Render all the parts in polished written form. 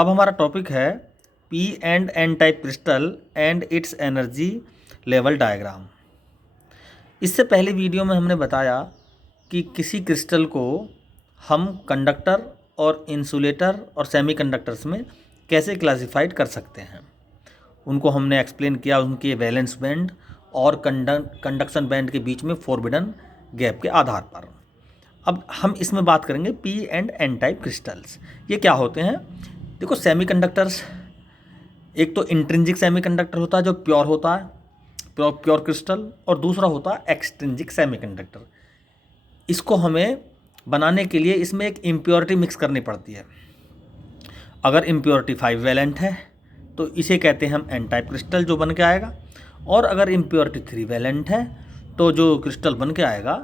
अब हमारा टॉपिक है P and N type crystal and its energy level diagram. इससे पहले वीडियो में हमने बताया कि किसी क्रिस्टल को हम कंडक्टर और इंसुलेटर और सेमीकंडक्टर्स में कैसे क्लासिफाइड कर सकते हैं। उनको हमने एक्सप्लेन किया उनके वैलेंस बैंड और कंडक्शन बैंड के बीच में फॉरबिडन गैप के आधार पर। अब हम इसमें बात करेंगे P and N type crystals. ये क्या होते हैं? देखो, सेमीकंडक्टर्स, एक तो इंट्रिंसिक सेमीकंडक्टर होता है जो प्योर होता है, प्योर क्रिस्टल, और दूसरा होता है एक्सट्रिंसिक सेमीकंडक्टर। इसको हमें बनाने के लिए इसमें एक इम्प्योरिटी मिक्स करनी पड़ती है। अगर इम्प्योरिटी 5 वैलेंट है तो इसे कहते हैं हम एन टाइप क्रिस्टल जो बन के आएगा, और अगर इम्प्योरिटी 3 वैलेंट है तो जो क्रिस्टल बन के आएगा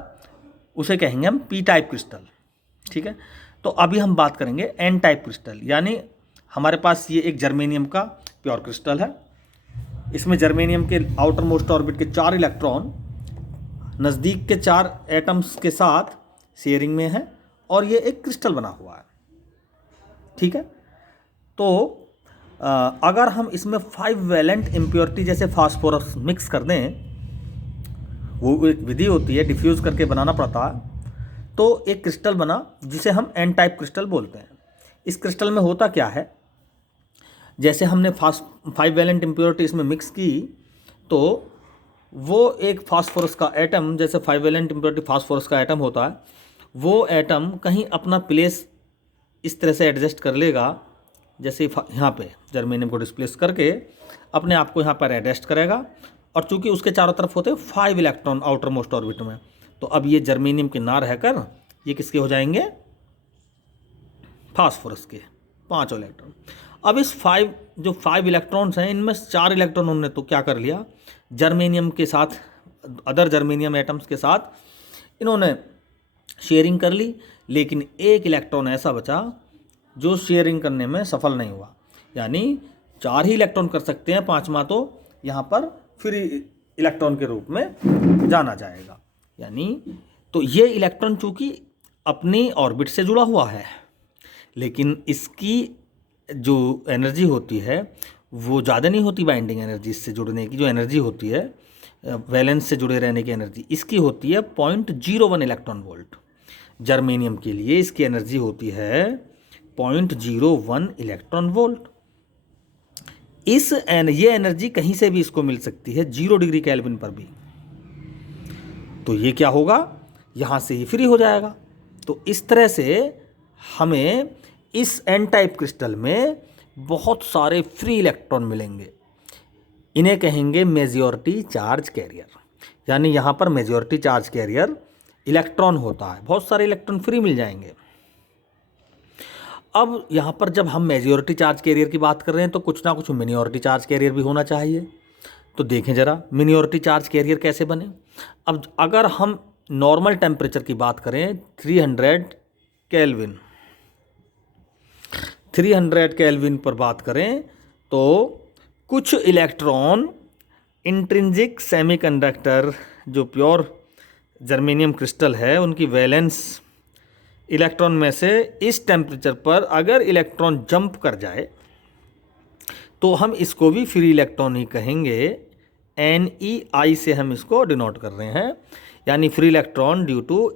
उसे कहेंगे हम पी टाइप क्रिस्टल। ठीक है, तो अभी हम बात करेंगे एन टाइप क्रिस्टल, यानी हमारे पास ये एक जर्मेनियम का प्योर क्रिस्टल है। इसमें जर्मेनियम के आउटर मोस्ट ऑर्बिट के 4 इलेक्ट्रॉन नज़दीक के 4 एटम्स के साथ शेयरिंग में है और ये एक क्रिस्टल बना हुआ है। ठीक है, तो अगर हम इसमें 5 वैलेंट इम्प्योरिटी जैसे फास्फोरस मिक्स कर दें, वो एक विधि होती है, डिफ्यूज़ करके बनाना पड़ता है, तो एक क्रिस्टल बना जिसे हम एन टाइप क्रिस्टल बोलते हैं। इस क्रिस्टल में होता क्या है, जैसे हमने 5 वैलेंट इम्प्योरिटी इसमें मिक्स की तो वो एक फास्फोरस का एटम, जैसे 5 वैलेंट इम्प्योरिटी फास्फोरस का एटम होता है, वो एटम कहीं अपना प्लेस इस तरह से एडजस्ट कर लेगा, जैसे यहाँ पे जर्मेनियम को डिस्प्लेस करके अपने आप को यहाँ पर एडजस्ट करेगा, और चूंकि उसके चारों तरफ होते हैं 5 इलेक्ट्रॉन आउटर मोस्ट ऑर्बिट में, तो अब ये जर्मेनियम के ना रहकर ये किसके हो जाएंगे? फास्फोरस के 5 इलेक्ट्रॉन। अब इस 5 इलेक्ट्रॉन्स हैं, इनमें 4 इलेक्ट्रॉन हमने तो क्या कर लिया, जर्मेनियम के साथ, अदर जर्मेनियम एटम्स के साथ इन्होंने शेयरिंग कर ली, लेकिन एक इलेक्ट्रॉन ऐसा बचा जो शेयरिंग करने में सफल नहीं हुआ। यानी 4 ही इलेक्ट्रॉन कर सकते हैं, 5वां तो यहाँ पर फ्री इलेक्ट्रॉन के रूप में जाना जाएगा। यानी तो ये इलेक्ट्रॉन चूंकि अपनी ऑर्बिट से जुड़ा हुआ है, लेकिन इसकी जो एनर्जी होती है वो ज़्यादा नहीं होती। बाइंडिंग एनर्जी, इससे जुड़ने की जो एनर्जी होती है, वैलेंस से जुड़े रहने की एनर्जी, इसकी होती है 0.01 इलेक्ट्रॉन वोल्ट। जर्मेनियम के लिए इसकी एनर्जी होती है 0.01 इलेक्ट्रॉन वोल्ट। ये एनर्जी कहीं से भी इसको मिल सकती है, 0 डिग्री केल्विन पर भी। तो ये क्या होगा, यहाँ से ही फ्री हो जाएगा। तो इस तरह से हमें इस एन टाइप क्रिस्टल में बहुत सारे फ्री इलेक्ट्रॉन मिलेंगे। इन्हें कहेंगे मेजॉरिटी चार्ज कैरियर। यानी यहाँ पर मेजॉरिटी चार्ज कैरियर इलेक्ट्रॉन होता है, बहुत सारे इलेक्ट्रॉन फ्री मिल जाएंगे। अब यहाँ पर जब हम मेजॉरिटी चार्ज कैरियर की बात कर रहे हैं तो कुछ ना कुछ मिनियोरिटी चार्ज कैरियर भी होना चाहिए। तो देखें ज़रा मिनियोरिटी चार्ज कैरियर कैसे बने। अब अगर हम नॉर्मल टेम्परेचर की बात करें 300 केल्विन पर बात करें, तो कुछ इलेक्ट्रॉन इंट्रिंसिक सेमीकंडक्टर जो प्योर जर्मेनियम क्रिस्टल है उनकी वैलेंस इलेक्ट्रॉन में से इस टेम्परेचर पर अगर इलेक्ट्रॉन जंप कर जाए तो हम इसको भी फ्री इलेक्ट्रॉन ही कहेंगे। NEI से हम इसको डिनोट कर रहे हैं, यानी free electron due to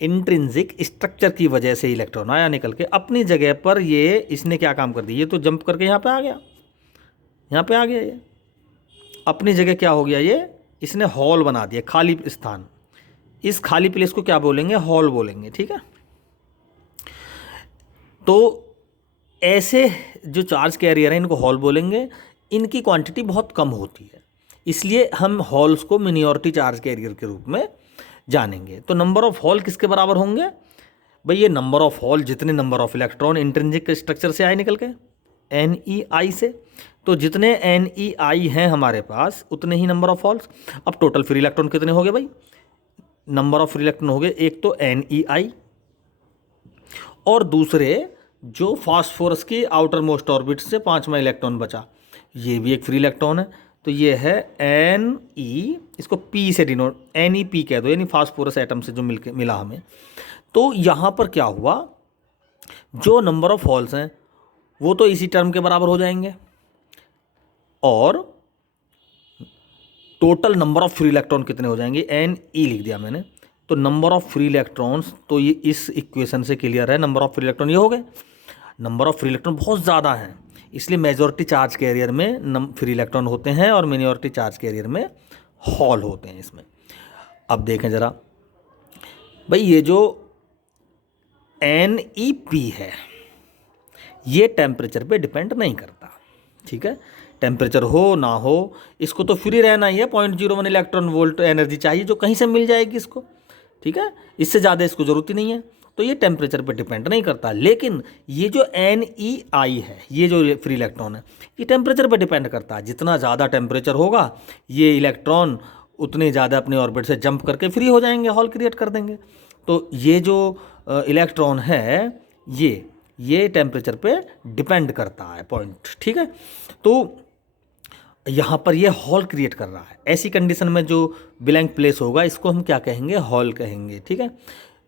intrinsic structure की वजह से इलेक्ट्रॉन आया निकल के अपनी जगह पर। ये इसने क्या काम कर दिया, ये तो जंप करके यहाँ पे आ गया, ये अपनी जगह क्या हो गया, ये इसने हॉल बना दिया, खाली स्थान। इस खाली प्लेस को क्या बोलेंगे, हॉल बोलेंगे। ठीक है, तो ऐसे जो चार्ज कैरियर हैं इनको हॉल बोलेंगे। इनकी क्वांटिटी बहुत कम होती है, इसलिए हम हॉल्स को मिनियोरिटी चार्ज कैरियर के रूप में जानेंगे। तो नंबर ऑफ हॉल किसके बराबर होंगे भाई? ये नंबर ऑफ हॉल जितने number of electron intrinsic structure से आए निकल के, NEI से। तो जितने NEI हैं हमारे पास उतने ही नंबर ऑफ हॉल्स। अब टोटल फ्री इलेक्ट्रॉन कितने हो गए भाई? नंबर ऑफ फ्री इलेक्ट्रॉन हो गए, एक तो NEI और दूसरे जो फास्फोरस की आउटर मोस्ट ऑर्बिट से 5वां इलेक्ट्रॉन बचा, ये भी एक फ्री इलेक्ट्रॉन है। तो ये है Ne, इसको P से डिनोट, NeP कह दो, यानी फास्फोरस एटम से जो मिला हमें। तो यहाँ पर क्या हुआ, जो नंबर ऑफ होल्स हैं वो तो इसी टर्म के बराबर हो जाएंगे, और total number of free electron कितने हो जाएंगे, एन ई लिख दिया मैंने। तो नंबर ऑफ फ्री इलेक्ट्रॉन्स, तो ये इस इक्वेशन से क्लियर है, नंबर ऑफ फ्री इलेक्ट्रॉन ये हो गए। नंबर ऑफ फ्री इलेक्ट्रॉन बहुत ज़्यादा हैं, इसलिए मेजॉरिटी चार्ज कैरियर में फ्री इलेक्ट्रॉन होते हैं और मिनॉरिटी चार्ज कैरियर में हॉल होते हैं इसमें। अब देखें ज़रा भाई, ये जो NEP है ये टेम्परेचर पे डिपेंड नहीं करता, ठीक है। टेम्परेचर हो ना हो इसको तो फ्री रहना ही है, 0.01 इलेक्ट्रॉन वोल्ट एनर्जी चाहिए जो कहीं से मिल जाएगी इसको, ठीक है। इससे ज़्यादा इसको ज़रूरत ही नहीं है, तो ये टेम्परेचर पे डिपेंड नहीं करता। लेकिन ये जो NEI है, ये जो फ्री इलेक्ट्रॉन है, ये टेम्परेचर पे डिपेंड करता है। जितना ज़्यादा टेम्परेचर होगा ये इलेक्ट्रॉन उतने ज़्यादा अपने ऑर्बिट से जंप करके फ्री हो जाएंगे, हॉल क्रिएट कर देंगे। तो ये जो इलेक्ट्रॉन है ये टेम्परेचर पे डिपेंड करता है पॉइंट, ठीक है। तो यहाँ पर ये हॉल क्रिएट कर रहा है। ऐसी कंडीशन में जो ब्लैंक प्लेस होगा इसको हम क्या कहेंगे, हॉल कहेंगे, ठीक है।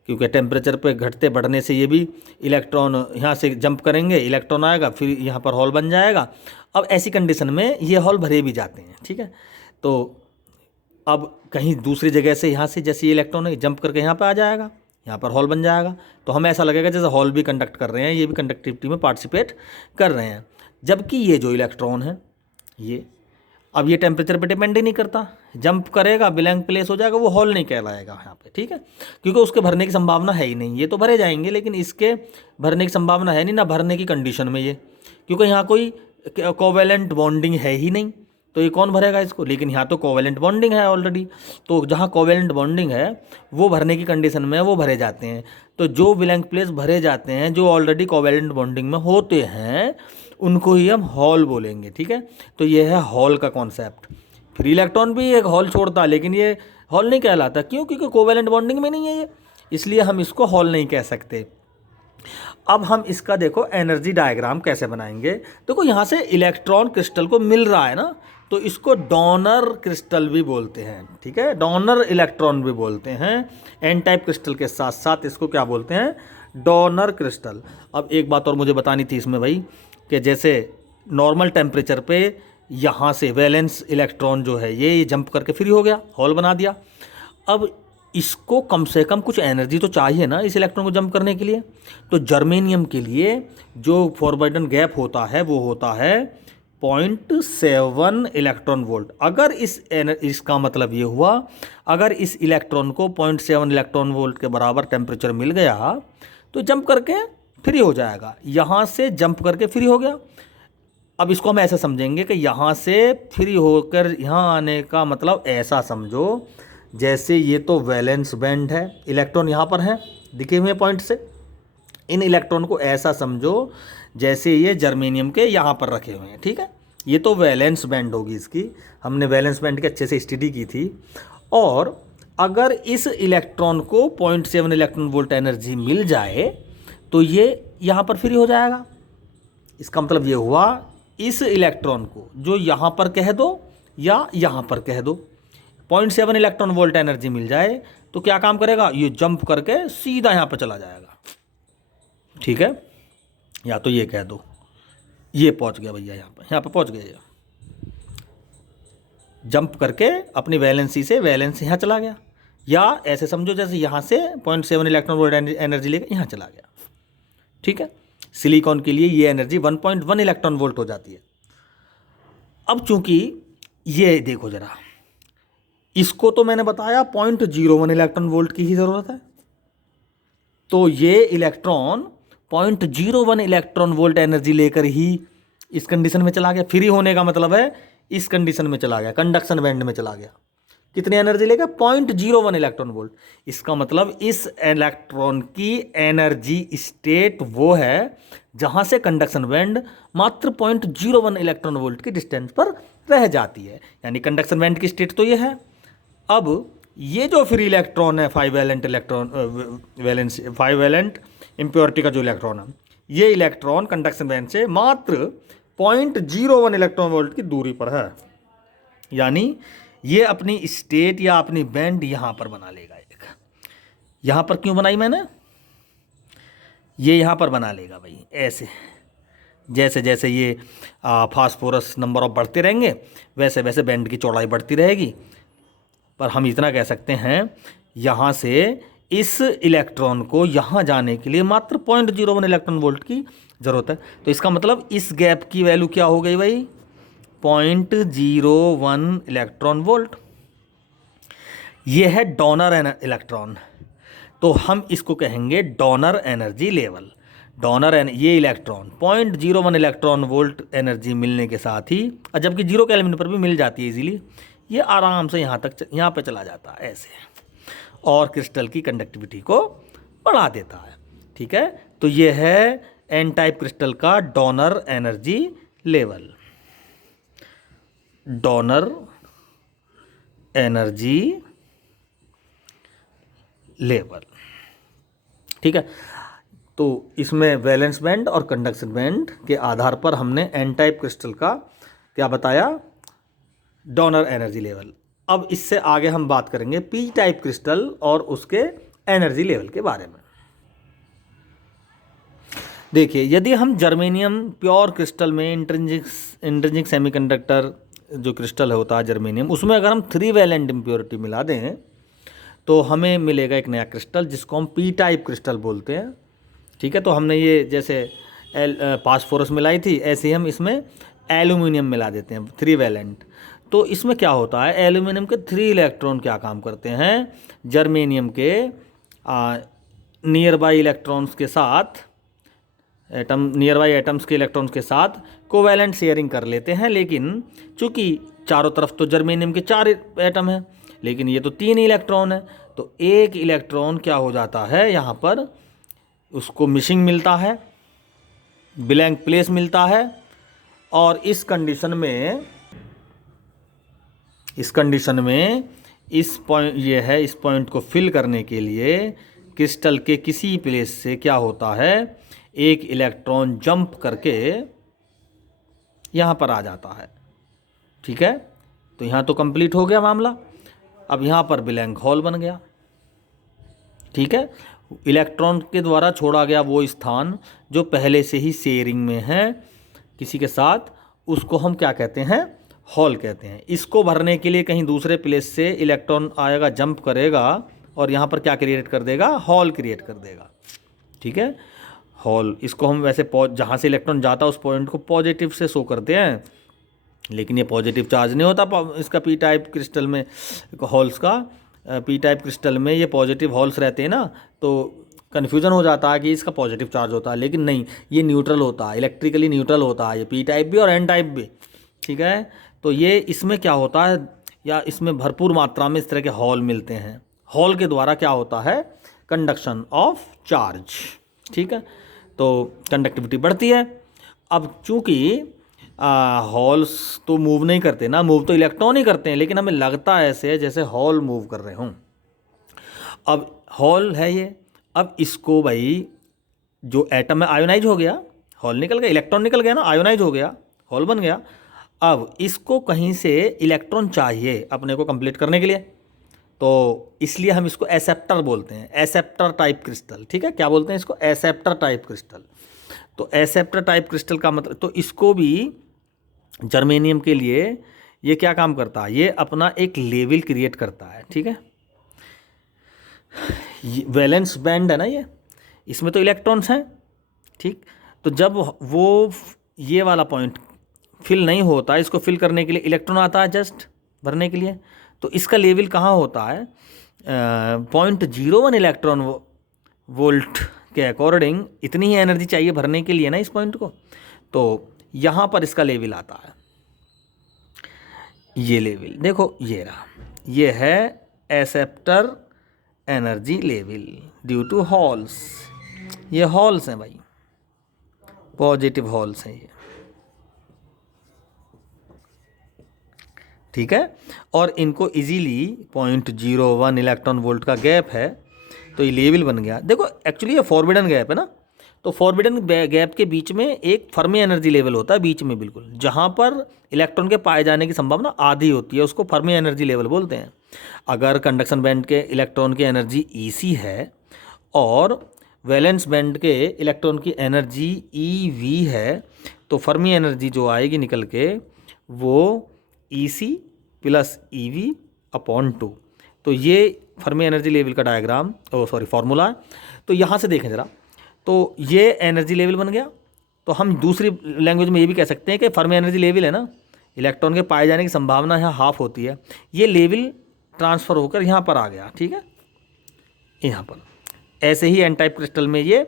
क्योंकि टेम्परेचर पे घटते बढ़ने से ये भी इलेक्ट्रॉन यहाँ से जंप करेंगे, इलेक्ट्रॉन आएगा, फिर यहाँ पर हॉल बन जाएगा। अब ऐसी कंडीशन में ये हॉल भरे भी जाते हैं, ठीक है। तो अब कहीं दूसरी जगह से यहाँ से जैसे ये इलेक्ट्रॉन है जंप करके यहाँ पर आ जाएगा, यहाँ पर हॉल बन जाएगा, तो हमें ऐसा लगेगा जैसे हॉल भी कंडक्ट कर रहे हैं, ये भी कंडक्टिविटी में पार्टिसिपेट कर रहे हैं। जबकि ये जो इलेक्ट्रॉन है ये अब ये टेम्परेचर पे डिपेंड ही नहीं करता, जंप करेगा ब्लैंक प्लेस हो जाएगा, वो हॉल नहीं कहलाएगा यहाँ पे, ठीक है। क्योंकि उसके भरने की संभावना है ही नहीं, ये तो भरे जाएंगे लेकिन इसके भरने की संभावना है नहीं, ना भरने की कंडीशन में ये, क्योंकि यहाँ कोई कोवेलेंट बॉन्डिंग है ही नहीं, तो ये कौन भरेगा इसको। लेकिन यहाँ तो कोवेलेंट बॉन्डिंग है ऑलरेडी, तो जहाँ कोवेलेंट बॉन्डिंग है वो भरने की कंडीशन में वो भरे जाते हैं। तो जो ब्लैंक प्लेस भरे जाते हैं जो ऑलरेडी कोवेलेंट बॉन्डिंग में होते हैं उनको ही हम हॉल बोलेंगे, ठीक है। तो ये है हॉल का कॉन्सेप्ट। फ्री इलेक्ट्रॉन भी एक हॉल छोड़ता है लेकिन ये हॉल नहीं कहलाता, क्यों, क्योंकि कोवेलेंट बॉन्डिंग में नहीं है ये, इसलिए हम इसको हॉल नहीं कह सकते। अब हम इसका देखो एनर्जी डायग्राम कैसे बनाएंगे। देखो यहाँ से इलेक्ट्रॉन क्रिस्टल को मिल रहा है ना, तो इसको डोनर क्रिस्टल भी बोलते हैं, ठीक है, डोनर इलेक्ट्रॉन भी बोलते हैं। एन टाइप क्रिस्टल के साथ साथ इसको क्या बोलते हैं, डोनर क्रिस्टल। अब एक बात और मुझे बतानी थी इसमें भाई, कि जैसे नॉर्मल टेम्परेचर पे यहाँ से वैलेंस इलेक्ट्रॉन जो है ये जंप करके फ्री हो गया, हॉल बना दिया। अब इसको कम से कम कुछ एनर्जी तो चाहिए ना इस इलेक्ट्रॉन को जंप करने के लिए। तो जर्मेनियम के लिए जो फॉरवर्डन गैप होता है वो होता है 0.7 इलेक्ट्रॉन वोल्ट। अगर इसका मतलब ये हुआ, अगर इस इलेक्ट्रॉन को 0.7 इलेक्ट्रॉन वोल्ट के बराबर टेम्परेचर मिल गया तो जंप करके फ्री हो जाएगा। यहाँ से जंप करके फ्री हो गया। अब इसको हम ऐसा समझेंगे कि यहाँ से फ्री होकर यहाँ आने का मतलब ऐसा समझो जैसे ये तो वैलेंस बैंड है, इलेक्ट्रॉन यहाँ पर हैं दिखे हुए पॉइंट से, इन इलेक्ट्रॉन को ऐसा समझो जैसे ये जर्मेनियम के यहाँ पर रखे हुए हैं, ठीक है। ये तो वैलेंस बैंड होगी इसकी, हमने वैलेंस बैंड की अच्छे से स्टडी की थी। और अगर इस इलेक्ट्रॉन को 0.7 इलेक्ट्रॉन वोल्ट एनर्जी मिल जाए तो ये यहाँ पर फ्री हो जाएगा। इसका मतलब ये हुआ इस इलेक्ट्रॉन को जो यहाँ पर कह दो या यहाँ पर कह दो 0.7 इलेक्ट्रॉन वोल्ट एनर्जी मिल जाए तो क्या काम करेगा, ये जंप करके सीधा यहाँ पर चला जाएगा, ठीक है। या तो ये कह दो ये पहुँच गया भैया, यहाँ पर पहुँच गया, जंप करके अपनी वैलेंसी से वैलेंस यहाँ चला गया, या ऐसे समझो जैसे यहाँ से 0.7 इलेक्ट्रॉन वोल्ट एनर्जी लेकर यहाँ चला गया, ठीक है। सिलिकॉन के लिए ये एनर्जी 1.1 इलेक्ट्रॉन वोल्ट हो जाती है। अब चूंकि ये देखो जरा, इसको तो मैंने बताया 0.01 इलेक्ट्रॉन वोल्ट की ही ज़रूरत है, तो ये इलेक्ट्रॉन 0.01 इलेक्ट्रॉन वोल्ट एनर्जी लेकर ही इस कंडीशन में चला गया। फ्री होने का मतलब है इस कंडीशन में चला गया, कंडक्शन बैंड में चला गया। कितनी एनर्जी लेगा, 0.01 इलेक्ट्रॉन वोल्ट। इसका मतलब इस इलेक्ट्रॉन की एनर्जी स्टेट वो है जहां से कंडक्शन बैंड मात्र 0.01 इलेक्ट्रॉन वोल्ट की डिस्टेंस पर रह जाती है, यानी कंडक्शन बैंड की स्टेट तो ये है। अब ये जो फ्री इलेक्ट्रॉन है 5 valent electron, valence 5 valent impurity का जो इलेक्ट्रॉन है, ये इलेक्ट्रॉन कंडक्शन बैंड से मात्र 0.01 इलेक्ट्रॉन वोल्ट की दूरी पर है, यानी ये अपनी स्टेट या अपनी बैंड यहाँ पर बना लेगा। एक यहाँ पर क्यों बनाई मैंने, ये यहाँ पर बना लेगा भाई ऐसे। जैसे जैसे ये फास्फोरस नंबर ऑफ बढ़ते रहेंगे वैसे वैसे बैंड की चौड़ाई बढ़ती रहेगी। पर हम इतना कह सकते हैं यहाँ से इस इलेक्ट्रॉन को यहाँ जाने के लिए मात्र 0.01 इलेक्ट्रॉन वोल्ट की ज़रूरत है। तो इसका मतलब इस गैप की वैल्यू क्या हो गई भाई? 0.01 इलेक्ट्रॉन वोल्ट। ये है डोनर इलेक्ट्रॉन, तो हम इसको कहेंगे डोनर एनर्जी लेवल। ये इलेक्ट्रॉन 0.01 इलेक्ट्रॉन वोल्ट एनर्जी मिलने के साथ ही, जबकि 0 केल्विन पर भी मिल जाती है इजीली, ये आराम से यहाँ पे चला जाता है ऐसे, और क्रिस्टल की कंडक्टिविटी को बढ़ा देता है। ठीक है, तो ये है एन टाइप क्रिस्टल का donor energy level. Donor energy level. ठीक है, तो इसमें वैलेंस बैंड और कंडक्शन बैंड के आधार पर हमने एन टाइप क्रिस्टल का क्या बताया? Donor energy level. अब इससे आगे हम बात करेंगे पी टाइप क्रिस्टल और उसके एनर्जी लेवल के बारे में। देखिए, यदि हम जर्मेनियम प्योर क्रिस्टल में इंट्रिंसिक सेमीकंडक्टर जो क्रिस्टल होता है जर्मेनियम, उसमें अगर हम 3 वैलेंट इम्प्योरिटी मिला दें तो हमें मिलेगा एक नया क्रिस्टल जिसको हम पी टाइप क्रिस्टल बोलते हैं। ठीक है, तो हमने ये जैसे फास्फोरस मिलाई थी, ऐसे ही हम इसमें एल्यूमिनियम मिला देते हैं 3 वैलेंट। तो इसमें क्या होता है, एल्यूमिनियम के 3 इलेक्ट्रॉन क्या काम करते हैं? जर्मेनियम के नियर बाई इलेक्ट्रॉन्स के साथ नियर बाई एटम्स के इलेक्ट्रॉन्स के साथ कोवैलेंट शेयरिंग कर लेते हैं। लेकिन चूंकि चारों तरफ तो जर्मेनियम के 4 एटम हैं, लेकिन ये तो 3 इलेक्ट्रॉन है, तो एक इलेक्ट्रॉन क्या हो जाता है, यहाँ पर उसको मिसिंग मिलता है, ब्लैंक प्लेस मिलता है। और इस कंडीशन में इस पॉइंट को फिल करने के लिए क्रिस्टल के किसी प्लेस से क्या होता है, एक इलेक्ट्रॉन जंप करके यहाँ पर आ जाता है। ठीक है, तो यहाँ तो कंप्लीट हो गया मामला। अब यहाँ पर ब्लैंक होल बन गया। ठीक है, इलेक्ट्रॉन के द्वारा छोड़ा गया वो स्थान जो पहले से ही शेयरिंग में है किसी के साथ, उसको हम क्या कहते हैं? होल कहते हैं। इसको भरने के लिए कहीं दूसरे प्लेस से इलेक्ट्रॉन आएगा, जंप करेगा और यहाँ पर क्या क्रिएट कर देगा? होल क्रिएट कर देगा। ठीक है, होल, इसको हम वैसे जहाँ से इलेक्ट्रॉन जाता है उस पॉइंट को पॉजिटिव से शो करते हैं, लेकिन ये पॉजिटिव चार्ज नहीं होता इसका पी टाइप क्रिस्टल में, होल्स का पी टाइप क्रिस्टल में ये पॉजिटिव होल्स रहते हैं ना, तो कन्फ्यूज़न हो जाता है कि इसका पॉजिटिव चार्ज होता है, लेकिन नहीं, ये न्यूट्रल होता है, इलेक्ट्रिकली न्यूट्रल होता है ये पी टाइप भी और एन टाइप भी। ठीक है, तो ये इसमें क्या होता है, या इसमें भरपूर मात्रा में इस तरह के हॉल मिलते हैं। हॉल के द्वारा क्या होता है? Conduction of charge. ठीक है, तो कंडक्टिविटी बढ़ती है। अब चूंकि हॉल्स तो मूव नहीं करते ना, मूव तो इलेक्ट्रॉन ही करते हैं, लेकिन हमें लगता है ऐसे जैसे हॉल मूव कर रहे हों। अब हॉल है ये, अब इसको भाई जो एटम है आयोनाइज हो गया, हॉल निकल गया, इलेक्ट्रॉन निकल गया ना, आयोनाइज हो गया, हॉल बन गया। अब इसको कहीं से इलेक्ट्रॉन चाहिए अपने को कंप्लीट करने के लिए, तो इसलिए हम इसको एसेप्टर बोलते हैं, एसेप्टर टाइप क्रिस्टल। ठीक है, क्या बोलते हैं इसको? Acceptor type crystal. तो एसेप्टर टाइप क्रिस्टल का मतलब, तो इसको भी जर्मेनियम के लिए ये क्या काम करता है? ये अपना एक लेवल क्रिएट करता है। ठीक है, वैलेंस बैंड है ना इसमें तो इलेक्ट्रॉन्स हैं। ठीक, तो जब वो ये वाला पॉइंट फिल नहीं होता, इसको फिल करने के लिए इलेक्ट्रॉन आता है जस्ट भरने के लिए, तो इसका लेवल कहाँ होता है? 0.01 इलेक्ट्रॉन वोल्ट के अकॉर्डिंग इतनी ही एनर्जी चाहिए भरने के लिए ना इस पॉइंट को, तो यहाँ पर इसका लेवल आता है। ये लेवल देखो, ये रहा, ये है acceptor energy level due to holes. ये हॉल्स हैं भाई, पॉजिटिव हॉल्स हैं ये। ठीक है, और इनको इजीली 0.01 इलेक्ट्रॉन वोल्ट का गैप है, तो ये लेवल बन गया। देखो एक्चुअली ये फॉरबिडन गैप है ना, तो फॉरबिडन गैप के बीच में एक फर्मी एनर्जी लेवल होता है बीच में, बिल्कुल जहाँ पर इलेक्ट्रॉन के पाए जाने की संभावना आधी होती है, उसको फर्मी एनर्जी लेवल बोलते हैं। अगर कंडक्शन बैंड के इलेक्ट्रॉन की एनर्जी ईसी है और वैलेंस बैंड के इलेक्ट्रॉन की एनर्जी EV है, तो फर्मी एनर्जी जो आएगी निकल के वो EC प्लस EV अपॉन 2। तो ये फर्मी एनर्जी लेवल का डायग्राम फॉर्मूला है। तो यहाँ से देखें ज़रा, तो ये एनर्जी लेवल बन गया। तो हम दूसरी लैंग्वेज में ये भी कह सकते हैं कि फर्मी एनर्जी लेवल है ना, इलेक्ट्रॉन के पाए जाने की संभावना यहाँ हाफ होती है, ये लेवल ट्रांसफ़र होकर यहाँ पर आ गया, ठीक है, यहाँ पर। ऐसे ही एन टाइप क्रिस्टल में ये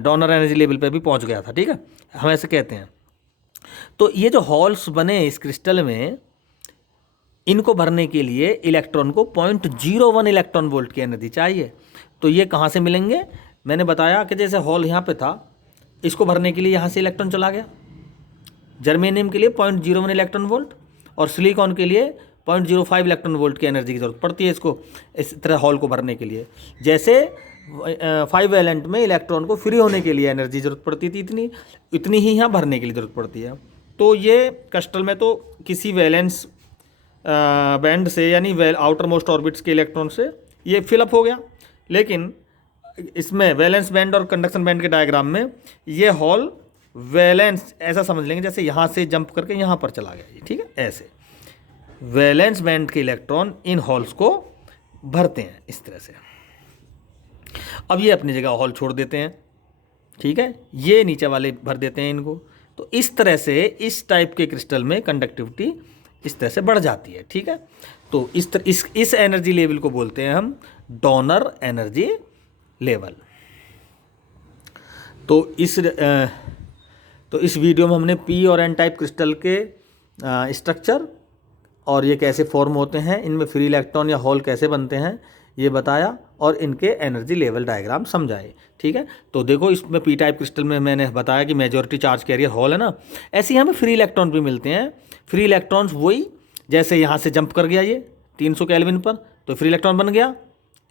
डोनर एनर्जी लेवल पे भी पहुँच गया था, ठीक है, हम ऐसे कहते हैं। तो ये जो हॉल्स बने इस क्रिस्टल में, इनको भरने के लिए इलेक्ट्रॉन को 0.01 इलेक्ट्रॉन वोल्ट की एनर्जी चाहिए। तो ये कहाँ से मिलेंगे? मैंने बताया कि जैसे हॉल यहाँ पे था, इसको भरने के लिए यहाँ से इलेक्ट्रॉन चला गया। जर्मेनियम के लिए 0.01 इलेक्ट्रॉन वोल्ट और सिलिकॉन के लिए 0.05 इलेक्ट्रॉन वोल्ट की एनर्जी की जरूरत पड़ती है इसको इस तरह हॉल को भरने के लिए। जैसे 5 वैलेंट में इलेक्ट्रॉन को फ्री होने के लिए एनर्जी ज़रूरत पड़ती थी, इतनी ही यहाँ भरने के लिए ज़रूरत पड़ती है। तो ये क्रिस्टल में तो किसी वैलेंस बैंड से यानी आउटर मोस्ट ऑर्बिट्स के इलेक्ट्रॉन से ये फिलअप हो गया, लेकिन इसमें वैलेंस बैंड और कंडक्शन बैंड के डायग्राम में ये हॉल वैलेंस ऐसा समझ लेंगे जैसे यहाँ से जंप करके यहाँ पर चला गया, ठीक है। ऐसे वैलेंस बैंड के इलेक्ट्रॉन इन हॉल्स को भरते हैं इस तरह से। अब ये अपनी जगह हॉल छोड़ देते हैं, ठीक है, ये नीचे वाले भर देते हैं इनको। तो इस तरह से इस टाइप के क्रिस्टल में कंडक्टिविटी इस तरह से बढ़ जाती है, ठीक है। तो इस एनर्जी लेवल को बोलते हैं हम डोनर एनर्जी लेवल। तो इस वीडियो में हमने पी और एन टाइप क्रिस्टल के स्ट्रक्चर और ये कैसे फॉर्म होते हैं, इनमें फ्री इलेक्ट्रॉन या हॉल कैसे बनते हैं ये बताया और इनके एनर्जी लेवल डायग्राम समझाए, ठीक है। तो देखो इसमें पी टाइप क्रिस्टल में मैंने बताया कि मेजॉरिटी चार्ज कैरियर हॉल है ना, ऐसे ही हमें फ्री इलेक्ट्रॉन भी मिलते हैं। फ्री इलेक्ट्रॉन्स वही, जैसे यहाँ से जंप कर गया ये 300 केल्विन पर, तो फ्री इलेक्ट्रॉन बन गया,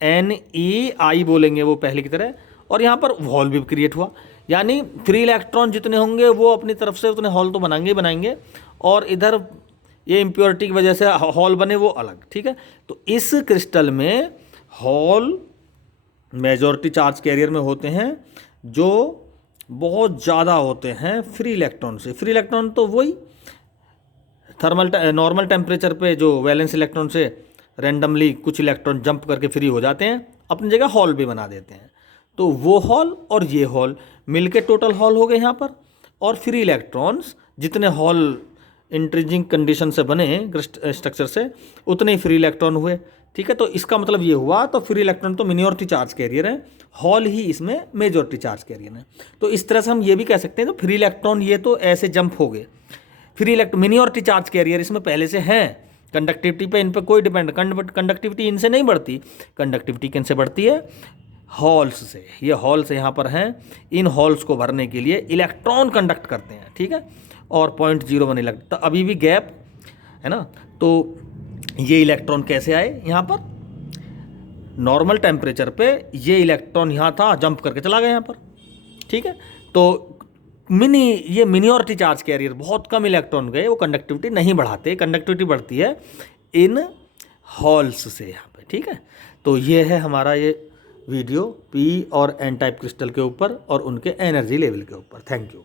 NeI बोलेंगे वो पहले की तरह, और यहाँ पर हॉल भी क्रिएट हुआ। यानी फ्री इलेक्ट्रॉन जितने होंगे वो अपनी तरफ से उतने हॉल तो बनाएंगे, और इधर ये इम्प्योरिटी की वजह से हॉल बने वो अलग, ठीक है। तो इस क्रिस्टल में हॉल मेजॉरिटी चार्ज कैरियर में होते हैं जो बहुत ज़्यादा होते हैं फ्री इलेक्ट्रॉन से। फ्री इलेक्ट्रॉन तो वही नॉर्मल टेम्परेचर पे जो वैलेंस इलेक्ट्रॉन से रैंडमली कुछ इलेक्ट्रॉन जंप करके फ्री हो जाते हैं, अपनी जगह हॉल भी बना देते हैं। तो वो हॉल और ये हॉल मिलके टोटल हॉल हो गए यहाँ पर, और फ्री इलेक्ट्रॉन्स जितने हॉल इंट्रिंसिक कंडीशन से बने स्ट्रक्चर से उतने ही फ्री इलेक्ट्रॉन हुए, ठीक है। तो इसका मतलब ये हुआ, तो फ्री इलेक्ट्रॉन तो मिनियोरिटी चार्ज कैरियर है, हॉल ही इसमें मेजॉरिटी चार्ज कैरियर है। तो इस तरह से हम ये भी कह सकते हैं तो फ्री इलेक्ट्रॉन ये तो ऐसे जंप हो गए, मिनियोरिटी चार्ज कैरियर इसमें पहले से हैं। कंडक्टिविटी पे इन पर कोई डिपेंड, कंडक्टिविटी इनसे नहीं बढ़ती, कंडक्टिविटी किन से बढ़ती है? हॉल्स से। ये हॉल्स यहाँ पर हैं, इन हॉल्स को भरने के लिए इलेक्ट्रॉन कंडक्ट करते हैं, ठीक है, और 0.01 इलेक्ट्रॉन, तो अभी भी गैप है ना। तो ये इलेक्ट्रॉन कैसे आए यहाँ पर? नॉर्मल टेम्परेचर पे ये इलेक्ट्रॉन यहाँ था, जंप करके चला गया यहाँ पर, ठीक है। तो ये मिनियोरिटी चार्ज कैरियर बहुत कम इलेक्ट्रॉन गए, वो कंडक्टिविटी नहीं बढ़ाते, कंडक्टिविटी बढ़ती है इन हॉल्स से यहाँ पे, ठीक है। तो ये है हमारा ये वीडियो पी और एन टाइप क्रिस्टल के ऊपर और उनके एनर्जी लेवल के ऊपर। Thank you.